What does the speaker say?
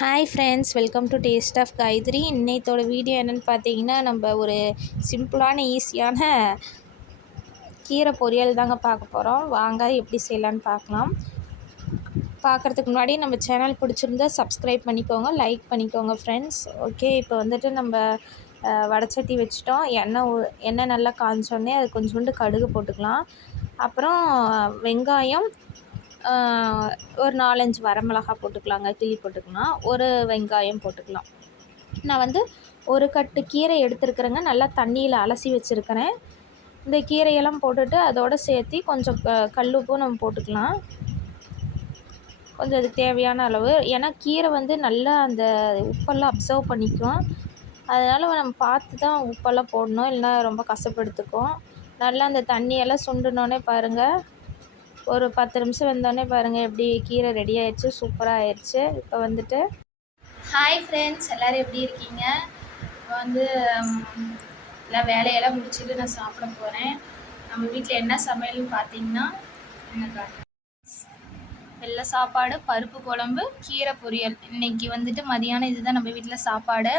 Hi friends, welcome to taste of kaikari. இன்னைத்தோட video என்னென்னு பார்த்தீங்கன்னா, நம்ம ஒரு சிம்பிளான ஈஸியான கீரை பொரியல் தாங்க பார்க்க போகிறோம். வாங்க எப்படி செய்யலான்னு பார்க்கலாம். பார்க்குறதுக்கு முன்னாடி நம்ம சேனல் பிடிச்சிருந்தா சப்ஸ்கிரைப் பண்ணிக்கோங்க, லைக் பண்ணிக்கோங்க ஃப்ரெண்ட்ஸ். ஓகே, இப்போ வந்துட்டு நம்ம வடைச்சட்டி வச்சுட்டோம். எண்ணெய் நல்லா காஞ்சோடனே அது கொஞ்சோண்டு கடுகு போட்டுக்கலாம். அப்புறம் வெங்காயம், ஒரு 4-5 வரமிளகா போட்டுக்கலாங்க, கிள்ளி போட்டுக்கலாம். ஒரு வெங்காயம் போட்டுக்கலாம். நான் வந்து ஒரு கட்டு கீரை எடுத்துருக்குறேங்க. நல்லா தண்ணியில் அலசி வச்சுருக்கிறேன். இந்த கீரையெல்லாம் போட்டுட்டு அதோடு சேர்த்து கொஞ்சம் கல்லுப்பும் நம்ம போட்டுக்கலாம். கொஞ்சம் அதுக்கு தேவையான அளவு. ஏன்னா கீரை வந்து நல்லா அந்த உப்பெல்லாம் அப்சர்வ் பண்ணிக்கும். அதனால் நம்ம பார்த்து தான் உப்பெல்லாம் போடணும், இல்லைன்னா ரொம்ப கசப்பு எடுத்துக்கும். நல்லா அந்த தண்ணியெல்லாம் சுண்டுனோடனே பாருங்கள், ஒரு 10 நிமிஷம் வெந்தோடனே பாருங்கள் எப்படி கீரை ரெடி ஆயிடுச்சு, சூப்பராக ஆயிடுச்சு. இப்போ வந்துட்டு ஹாய் ஃப்ரெண்ட்ஸ், எல்லோரும் எப்படி இருக்கீங்க? இப்போ வந்து எல்லாம் வேலையெல்லாம் முடிச்சுட்டு நான் சாப்பிட போகிறேன். நம்ம வீட்டில் என்ன சமையல்னு பார்த்தீங்கன்னா, வெள்ளை சாப்பாடு, பருப்பு குழம்பு, கீரை பொரியல். இன்றைக்கி வந்துட்டு மதியானம் இதுதான் நம்ம வீட்டில் சாப்பாடு.